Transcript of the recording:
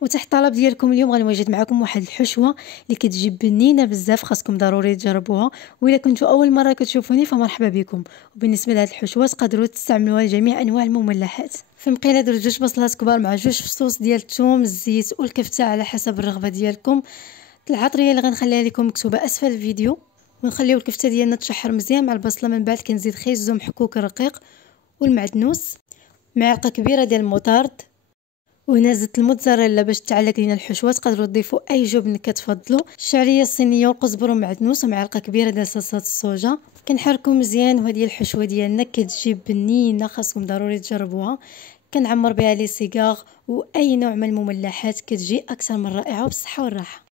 وتحت طلب ديالكم اليوم غنوجد معكم واحد الحشوه اللي كتجي بنينه بزاف، خاصكم ضروري تجربوها. والا كنتوا اول مره كتشوفوني فمرحبا بكم. وبالنسبه لهاد الحشوه تقدروا تستعملوها لجميع انواع المملحات. في مقيله درت 2 بصلات كبار مع 2 فصوص ديال الثوم، الزيت والكفته على حسب الرغبه ديالكم. العطريه اللي غنخليها لكم مكتوبه اسفل الفيديو. ونخليو الكفته ديالنا تشحر مزيان مع البصله. من بعد كنزيد خيزو محكوك رقيق والمعدنوس، معلقه كبيره ديال المطارد. وهنا زدت الموتزاريلا باش تعلق لينا الحشوه. تقدروا تضيفوا اي جبن كتفضلوا، الشعريه الصينيه والقزبر ومعدنوس ومعلقه كبيره ديال صلصه الصوجا. كنحركوا مزيان وهذه الحشوه ديالنا كتجي بنينه، خاصكم ضروري تجربوها. كنعمر بها لي سيغار واي نوع من المملحات، كتجي اكثر من رائعه وبالصحه والراحه.